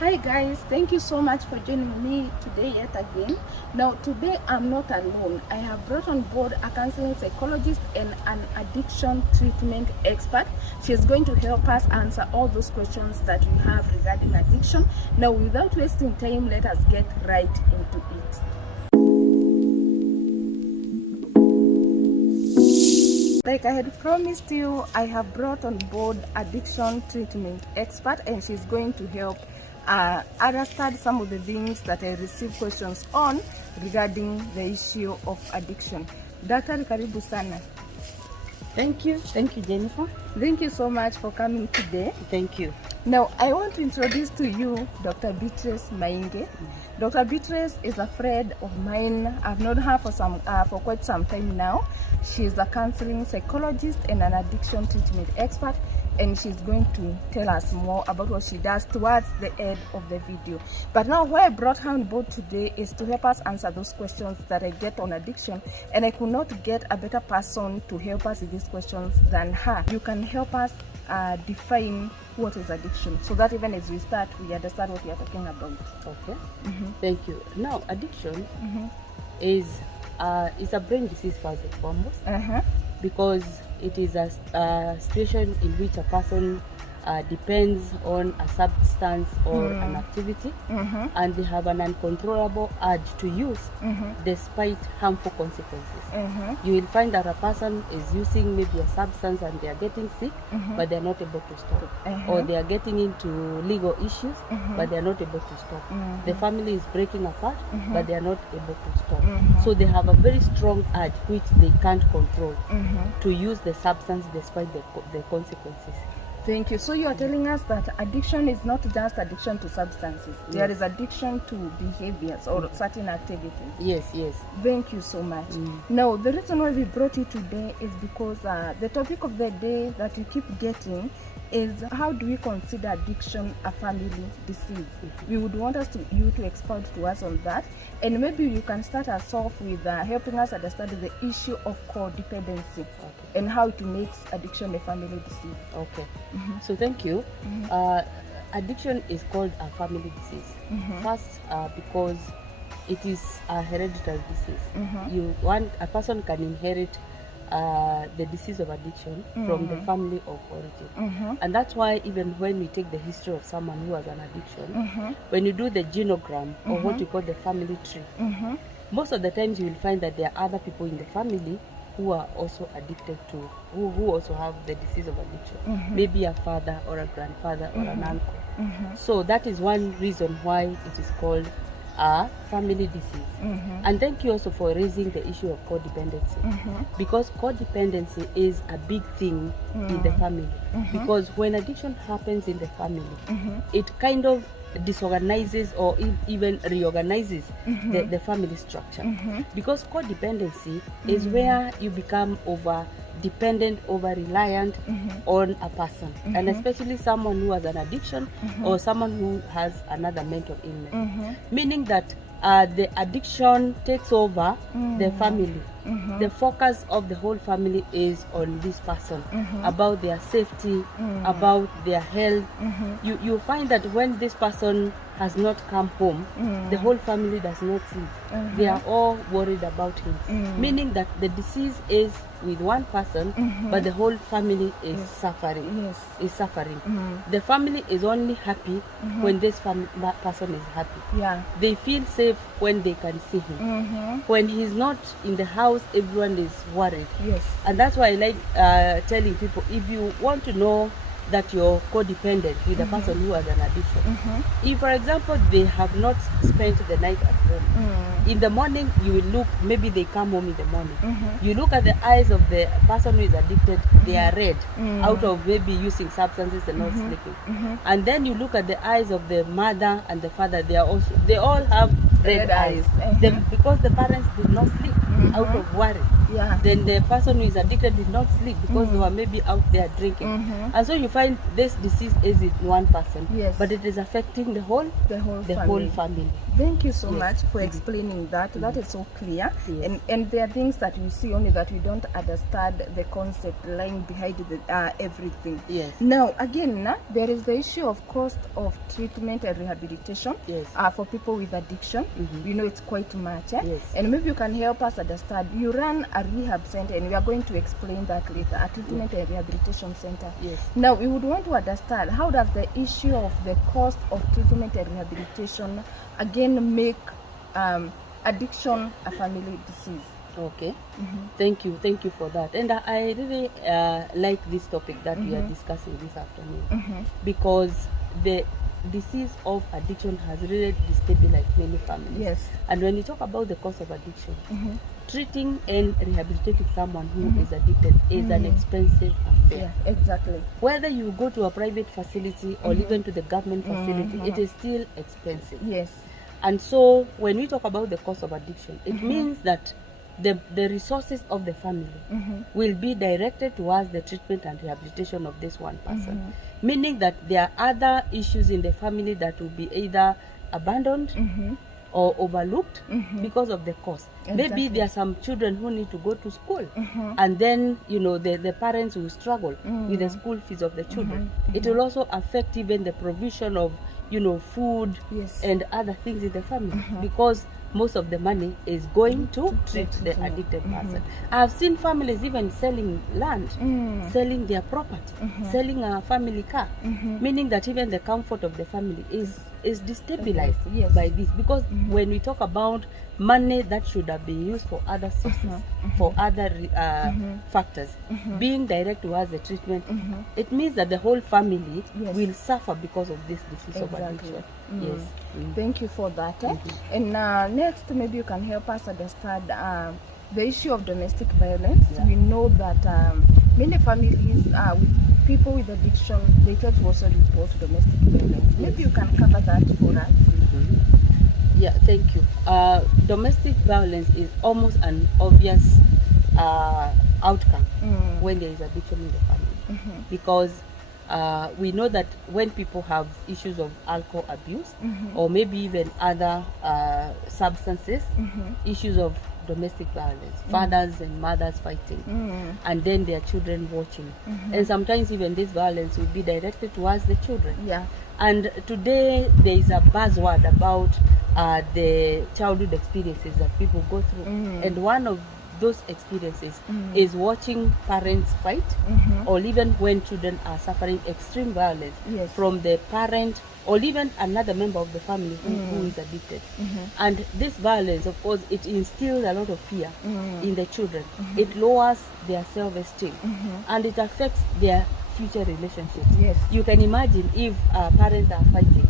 Hi guys, thank you so much for joining me today yet again. Now today I'm not alone. I have brought on board a counseling psychologist and an addiction treatment expert. She is going to help us answer all those questions that we have regarding addiction. Now without wasting time, let us get right into it. Like I had promised you, I have brought on board addiction treatment expert, and she's going to help understand some of the things that I receive questions on regarding the issue of addiction. Daktari, karibu sana. Thank you Jennifer. Thank you so much for coming today. Thank you. Now I want to introduce to you Dr. Beatrice Mainge. Dr. Beatrice is a friend of mine. I've known her for quite some time now. She's a counseling psychologist and an addiction treatment expert, and she's going to tell us more about what she does towards the end of the video. But now why I brought her on board today is to help us answer those questions that I get on addiction, and I could not get a better person to help us with these questions than her. You can help us define what is addiction, so that even as we start, we understand what we are talking about. Okay. Thank you. Now, addiction is a brain disease first and foremost, because it is a situation in which a person depends on a substance or an activity, and they have an uncontrollable urge to use despite harmful consequences. You will find that a person is using maybe a substance and they are getting sick, but they are not able to stop, or they are getting into legal issues, but they are not able to stop. The family is breaking apart, but they are not able to stop. So they have a very strong urge which they can't control to use the substance despite the consequences. Thank you. So you are telling us that addiction is not just addiction to substances. Yes. There is addiction to behaviors or certain activities. Yes. Thank you so much. Now, the reason why we brought you today is because the topic of the day that you keep getting is how do we consider addiction a family disease? We would want you to expound to us on that, and maybe you can start us off with helping us understand the issue of codependency and how it makes addiction a family disease. Okay. So thank you. Addiction is called a family disease. First, because it is a hereditary disease. A person can inherit the disease of addiction from the family of origin, and that's why even when we take the history of someone who has an addiction, when you do the genogram or what you call the family tree, most of the times you will find that there are other people in the family who are also addicted to, who also have the disease of addiction, maybe a father or a grandfather or an uncle. So that is one reason why it is called a family disease. And thank you also for raising the issue of codependency, because codependency is a big thing in the family, because when addiction happens in the family, it kind of disorganizes or even reorganizes the family structure, because codependency is where you become dependent, over reliant on a person, and especially someone who has an addiction or someone who has another mental illness, meaning that the addiction takes over the family. The focus of the whole family is on this person, about their safety, about their health. You find that when this person has not come home, the whole family does not sleep. They are all worried about him, meaning that the disease is with one person, but the whole family is suffering. The family is only happy when this person is happy. They feel safe when they can see him. When he's not in the house, everyone is worried. And that's why I like telling people, if you want to know that you're codependent with a person who has an addiction, if for example they have not spent the night at home, in the morning you will look, maybe they come home in the morning, you look at the eyes of the person who is addicted, they are red out of maybe using substances and not sleeping. And then you look at the eyes of the mother and the father, they all have red eyes. Because the parents did not sleep out of worry. Then the person who is addicted did not sleep because they were maybe out there drinking. And so you find this disease is in one person, but it is affecting the whole family. Thank you so Yes. much for explaining that. That is so clear. Yes. And there are things that we see only that we don't understand the concept lying behind everything. Yes. Now, again, there is the issue of cost of treatment and rehabilitation Yes. for people with addiction. We know it's quite much. Yes. And maybe you can help us understand. You run a rehab center, and we are going to explain that later, a treatment and rehabilitation center. Yes. Now, we would want to understand, how does the issue of the cost of treatment and rehabilitation again make addiction a family disease? Okay. Thank you for that. And I really like this topic that we are discussing this afternoon, because the disease of addiction has really destabilized many families. Yes. And when you talk about the cost of addiction, treating and rehabilitating someone who is addicted is an expensive affair. Yeah, exactly. Whether you go to a private facility or even to the government facility, it is still expensive. Yes. And so when we talk about the cost of addiction, it means that the resources of the family will be directed towards the treatment and rehabilitation of this one person. Meaning that there are other issues in the family that will be either abandoned or overlooked because of the cost. Exactly. Maybe there are some children who need to go to school, and then the parents will struggle with the school fees of the children. It will also affect even the provision of food and other things in the family, because most of the money is going to treat the addicted person. I've seen families even selling land, selling their property, selling a family car, meaning that even the comfort of the family is destabilized by this, because when we talk about money that should have been used for other sources, for other factors, being direct towards the treatment, it means that the whole family will suffer because of this disease of addiction. Yes. Thank you for that. And next, maybe you can help us understand the issue of domestic violence. We know that many families with people with addiction, they tend to also report domestic violence. Maybe you can cover that for us. Yeah, thank you. Domestic violence is almost an obvious outcome when there is addiction in the family, because we know that when people have issues of alcohol abuse or maybe even other substances, issues of domestic violence, fathers and mothers fighting, and then their children watching, and sometimes even this violence will be directed towards the children. And today there is a buzzword about the childhood experiences that people go through, and one of those experiences is watching parents fight, or even when children are suffering extreme violence from the parent or even another member of the family who is addicted. And this violence, of course, it instills a lot of fear in the children. It lowers their self-esteem, and it affects their future relationships. You can imagine if parents are fighting,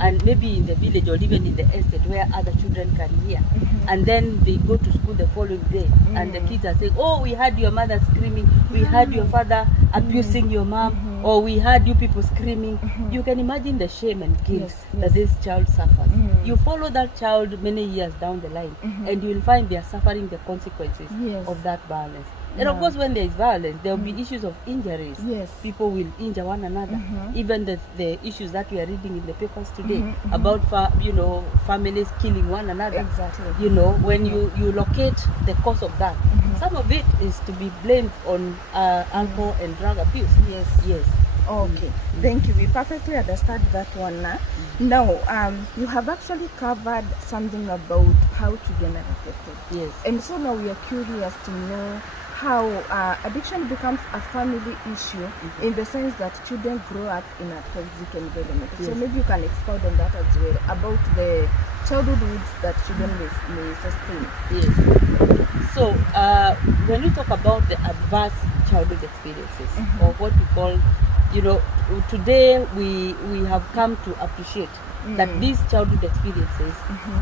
and maybe in the village or even in the estate where other children can hear, and then they go to school the following day, and the kids are saying, "Oh, we heard your mother screaming, we heard your father abusing your mom, or we heard you people screaming." You can imagine the shame and guilt that this child suffers. You follow that child many years down the line, and you will find they are suffering the consequences of that violence. And of course, when there is violence, there will be issues of injuries. People will injure one another. Even the issues that we are reading in the papers today about families killing one another. When you locate the cause of that, some of it is to be blamed on alcohol and drug abuse. Okay, thank you. We perfectly understand that one now. Now, you have actually covered something about how children are affected. And so now we are curious to know how addiction becomes a family issue, in the sense that children grow up in a toxic environment. So maybe you can expound on that as well, about the childhood wounds that children may sustain. So when we talk about the adverse childhood experiences, or what we call, today we have come to appreciate that these childhood experiences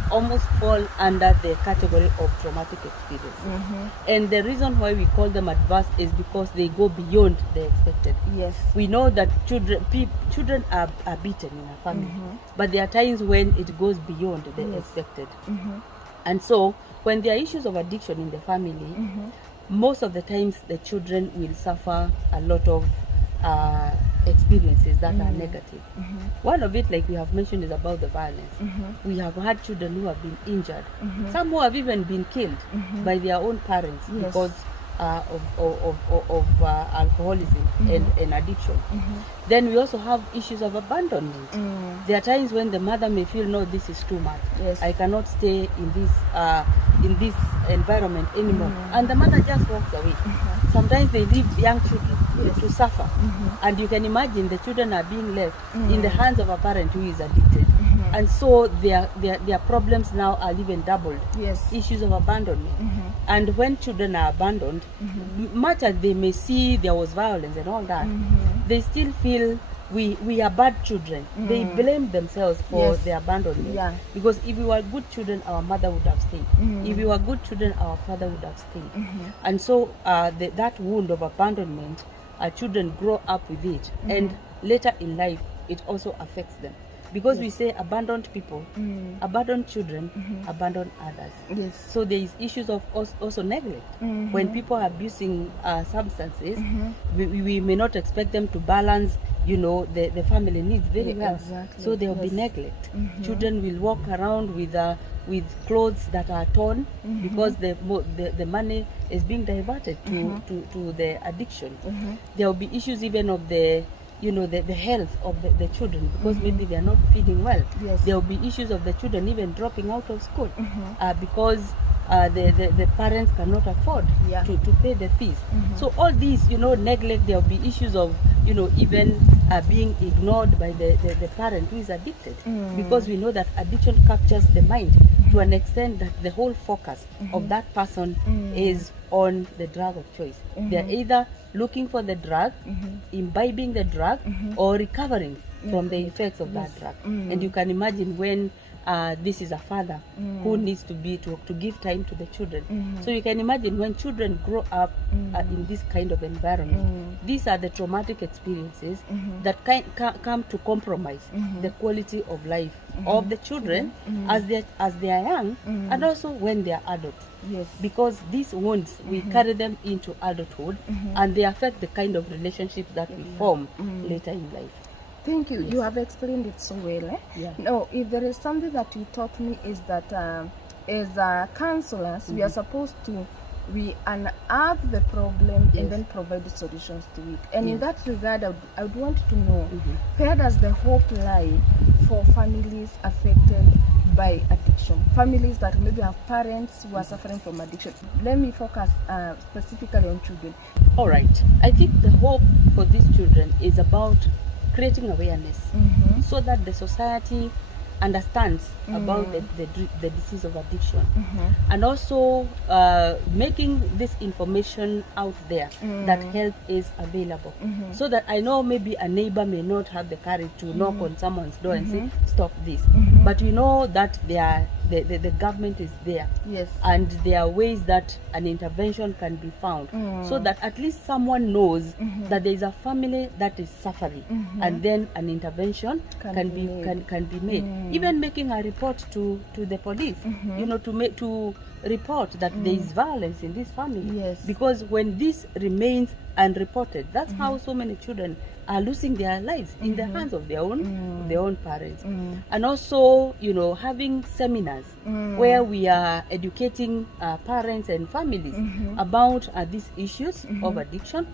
almost fall under the category of traumatic experience. And the reason why we call them adverse is because they go beyond the expected. We know that children are beaten in a family, but there are times when it goes beyond the expected. And so when there are issues of addiction in the family, most of the times the children will suffer a lot of experiences that are negative. One of it, like we have mentioned, is about the violence. We have had children who have been injured, some who have even been killed by their own parents because of alcoholism and addiction. Then we also have issues of abandonment. There are times when the mother may feel, no, this is too much. I cannot stay in this environment anymore, and the mother just walks away. Sometimes they leave young children to suffer, and you can imagine the children are being left in the hands of a parent who is addicted. And so their problems now are even doubled. Issues of abandonment. And when children are abandoned, much as they may see there was violence and all that, they still feel we are bad children. They blame themselves for the abandonment. Because if we were good children, our mother would have stayed. If we were good children, our father would have stayed. And so that wound of abandonment, children grow up with it. And later in life, it also affects them. Because we say abandoned people, abandoned children, abandon others. So there is issues of also neglect. When people are abusing substances, we may not expect them to balance, the family needs very well. So there will be neglect. Children will walk around with clothes that are torn because the money is being diverted to the addiction. There will be issues even of the health of the children, because maybe they are not feeding well. There will be issues of the children even dropping out of school because the parents cannot afford to pay the fees. So all these, neglect, there will be issues of, even being ignored by the parent who is addicted, because we know that addiction captures the mind to an extent that the whole focus of that person is on the drug of choice. They're either looking for the drug, imbibing the drug, or recovering from the effects of that drug. And you can imagine when this is a father who needs to give time to the children. So you can imagine when children grow up in this kind of environment, these are the traumatic experiences that come to compromise the quality of life of the children as they are young, and also when they are adults. Because these wounds, we carry them into adulthood, and they affect the kind of relationships that we form later in life. Thank you. You have explained it so well. Now, if there is something that you taught me, is that as counselors, we are supposed to unearth the problem and then provide solutions to it. And in that regard, I would want to know, where does the hope lie for families affected by addiction? Families that maybe have parents who are suffering from addiction. Let me focus specifically on children. All right. I think the hope for these children is about creating awareness so that the society understands about the disease of addiction, and also making this information out there that help is available, so that I know maybe a neighbor may not have the courage to knock on someone's door and say stop this, but we know that the government is there, and there are ways that an intervention can be found, so that at least someone knows that there is a family that is suffering, and then an intervention can be made. Even making a report to the police, to report that there is violence in this family, because when this remains unreported, that's how so many children are losing their lives in the hands of their own parents. And also, having seminars where we are educating parents and families about these issues of addiction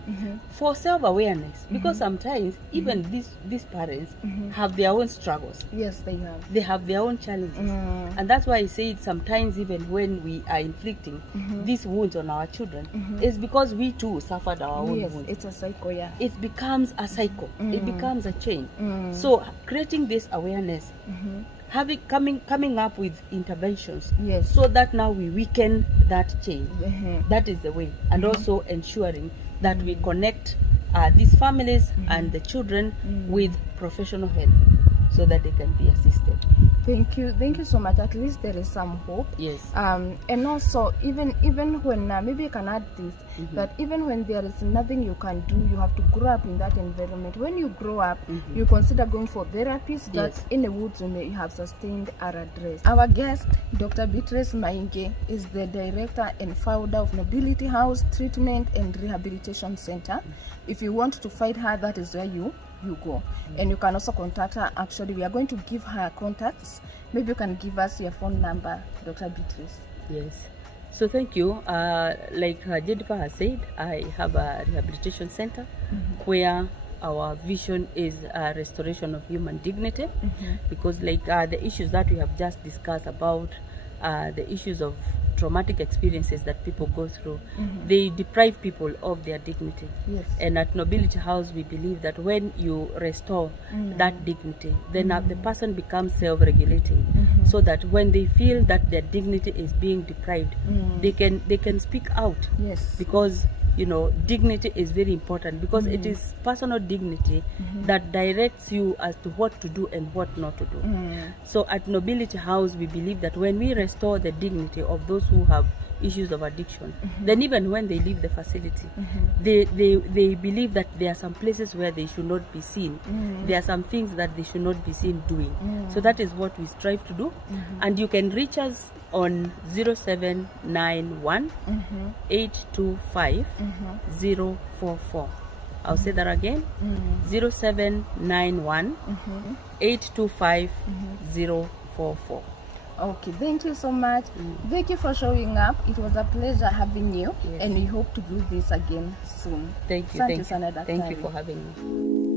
for self-awareness, because sometimes even these parents have their own struggles. They have their own challenges, and that's why I say it sometimes, even when we are inflicting these wounds on our children, is because we too suffered our own wounds. It's a cycle. It becomes a cycle. It becomes a chain. So creating this awareness, coming up with interventions, so that now we weaken that chain. That is the way. And also ensuring that we connect these families and the children with professional help. so that they can be assisted. Thank you so much. At least there is some hope. Yes. And also, even when maybe you can add this, that even when there is nothing you can do, you have to grow up in that environment. When you grow up, you consider going for therapies that in the woods you may have sustained or addressed. Our guest, Dr. Beatrice Mainge, is the director and founder of Nobility House Treatment and Rehabilitation Center. If you want to find her, that is where you go. And you can also contact her. Actually, we are going to give her contacts. Maybe you can give us your phone number, Dr. Beatrice. Yes. So thank you. Like Jennifer has said, I have a rehabilitation center where our vision is restoration of human dignity, because like the issues that we have just discussed about, the issues of traumatic experiences that people go through, they deprive people of their dignity. Yes. And at Nobility House, we believe that when you restore that dignity, then the person becomes self-regulating, so that when they feel that their dignity is being deprived, they can speak out. Yes. Because you know, dignity is very important, because it is personal dignity that directs you as to what to do and what not to do. So at Nobility House, we believe that when we restore the dignity of those who have issues of addiction, then even when they leave the facility, they believe that there are some places where they should not be seen. There are some things that they should not be seen doing. So that is what we strive to do. And you can reach us on 0791 825 044. I'll say that again. 0791 825 044. Okay, thank you so much. Thank you for showing up. It was a pleasure having you, and we hope to do this again soon. Thank you. Asante sana daktari. Thank you for having me.